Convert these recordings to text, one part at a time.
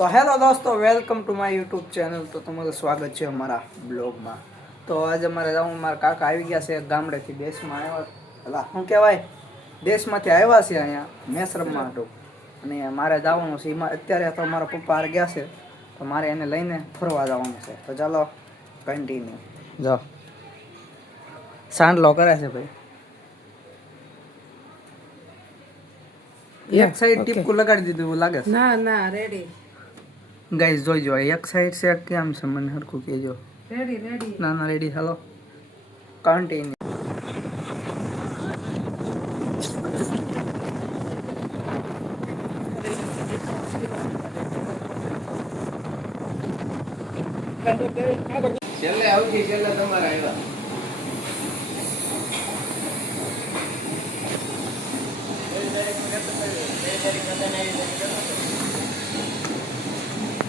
તો હેલો દોસ્તો, welcome to my YouTube channel. તો તમારું સ્વાગત છે અમારા બ્લોગમાં. તો આજે અમારે જવું, મારા કાકા આવી ગયા છે ગામડેથી, દેશમાં આવ્યા, શું કહેવાય, દેશમાંથી આવ્યા છે અહીંયા મેચ રમવા હતું. અને મારે જવાનું છે એમાં. અત્યારે તો મારા પપ્પા ગયા છે, તો મારે એને લઈને ફરવા જવાનું છે. તો ચાલો કન્ટિન્યુ. જો સાંડલો કરે છે ભાઈ. એક સાઈડ ટીપકું લગાડી દીધું એવું લાગે છે. ના રેડી ગાઈસ જોઈજો, એક સાઈડ છે કેમ છે મને હરખું કહેજો. રેડી ના રેડી. હાલો કન્ટિન્યુ. છેલ્લે આવતી છેલ્લે તમારે આવ્યા.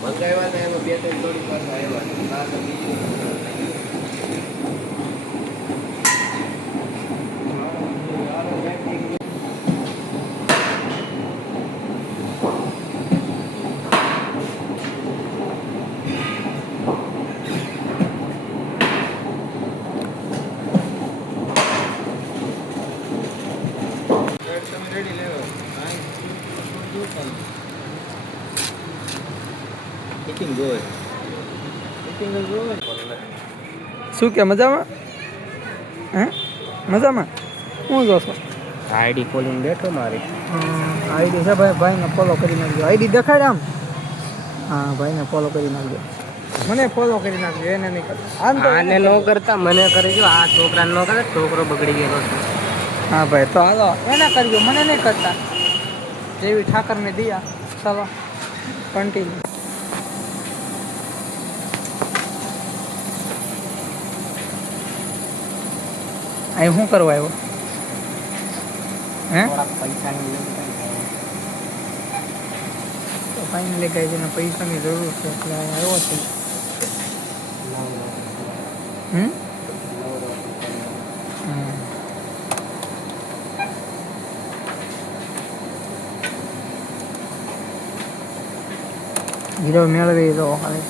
મંગાવ્યા ને એમાં 2-3 થોડી પાછા આવ્યા. રેડી લેવો. શું કે મજામાં? હે મજામાં? હું જોશો? આઈડી ખોલીને બેઠો મારી. આઈડી છે ભાઈ, ભાઈને ફોલો કરી નાખજો. આઈડી દેખાડ આમ. હા, ભાઈને ફોલો કરી નાખજો. મને ફોલો કરી નાખજો, એને નહીં કરતા. આને નો કરતા મને કરજો. આ છોકરાને નો કરે, છોકરો બગડી ગયેલો છે. હા ભાઈ, તો હાલો એને કરજો, મને નહીં કરતા. જેવી ઠાકરને દિયા. ચાલો કન્ટિન્યુ. અહીં શું કરવા આવ્યો? હે પૈસાની તો ફાઇનલી ગાઈસ એને પૈસાની જરૂર છે એટલે આવ્યો છે. હીરો મેળવી દો હવે.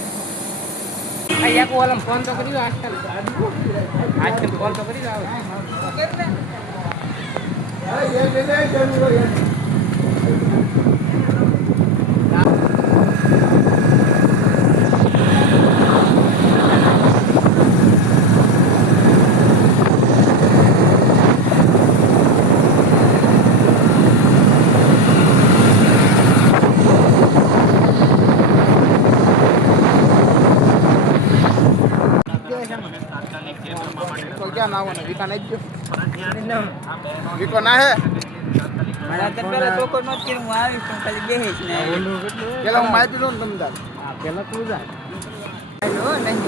ફોન તો કર્યો આજકાલ ફોન તો કરી તો ક્યાં નાવાનો? વિકા નાખી ગયો. વિકો ના હે મારા તો પેલા તો કોઈ નોટ હું આવી પણ ખાલી બેહીશ ને પેલા હું માહિતી લઉં ને તમને. પેલા તું જા. હેલો નહીં